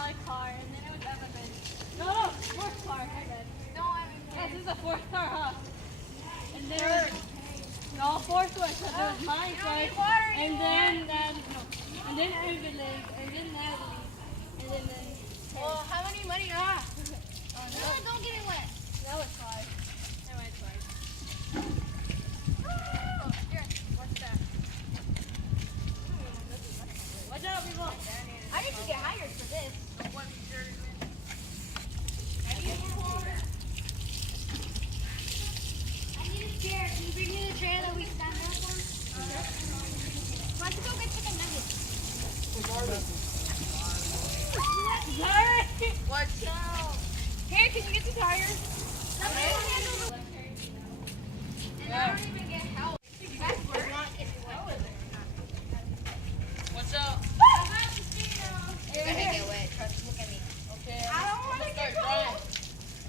my car, and then it was Evan. No, fourth car. My bad. No, I mean, Yes, this is the fourth car, huh? And then no, fourth one. So there was my car, and then and then Evelyn, and then Natalie, and then. well, how many money you have? Oh No, no, don't get it wet. that was five. That went twice. Oh, here, what's that? Watch out, people. I need to get hired for this. I need a chair. Can you bring me the chair that we stand up on? Let's go get chicken nuggets. Watch out. Here, can you get the tires? Somebody will handle the... And I don't even get help. That's work. Watch out. You're gonna get wet. Trust, look at me. Okay. I don't want to get drying. cold.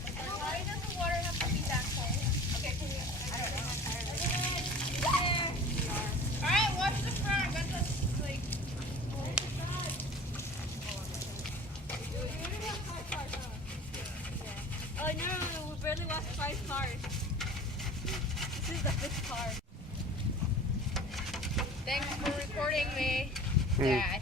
And why does the water have to be that cold? Okay, can you? I don't know. Alright, watch the front. I got the, like... Oh no, we barely lost 5 cars. This is the 5th car. Thanks for recording me, Dad.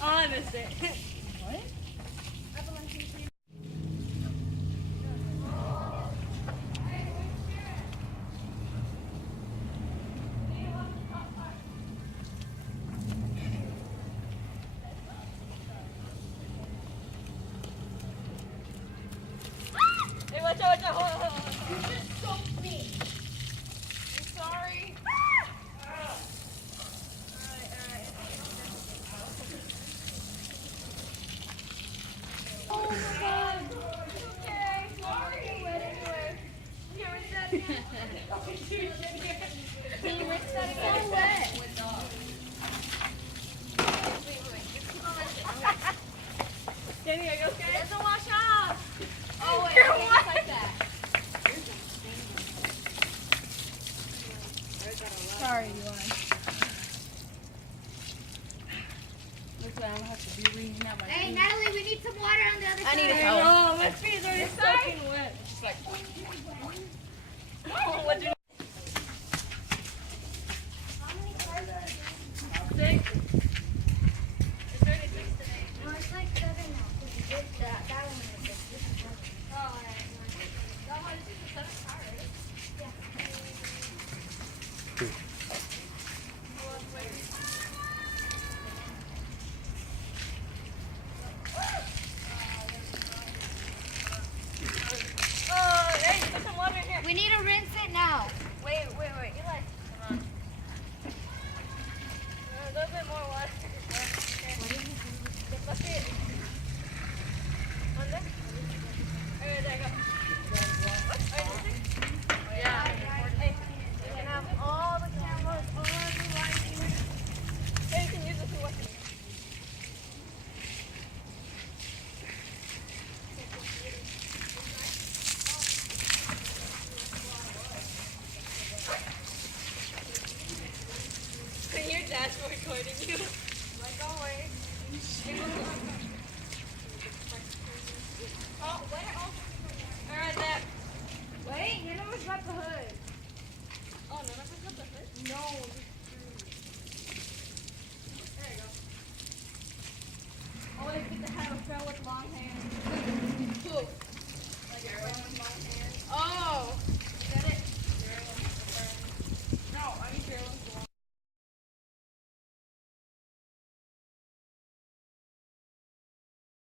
Oh, I missed it. What? Hey, watch out, hold on, hold on. You just soaked me. I'm sorry. Oh my god. Okay, sorry. Here, rinse that again. Can you rinse that again? So wet. Danny, are you okay? It doesn't wash off. Oh wait, You're okay, just like that. Sorry, Eli. Looks like I'm gonna have to be wringing out my Hey feet. Natalie, we need some water on the other I side. need a towel. Oh, my feet is already This side? soaking wet. Just like, Oh, what do you 6? It's already 6 today. no, it's like 7 now. 'Cause you did that one was 6. This is 7. Oh, alright. Oh, this is the 7th car, right? Oh, hey, put some water in here. We need to rinse it now. Wait, Eli. Come on. A little bit more water. The bucket. On there? Alright, there you go. What? Alright, this thing? Yeah. Hey, you can have all the cameras, all the lighting. Hey, you can use this to watch it. Your dad's recording you. Like always. Oh, where? Oh, alright there. Wait, you know what's got the hood.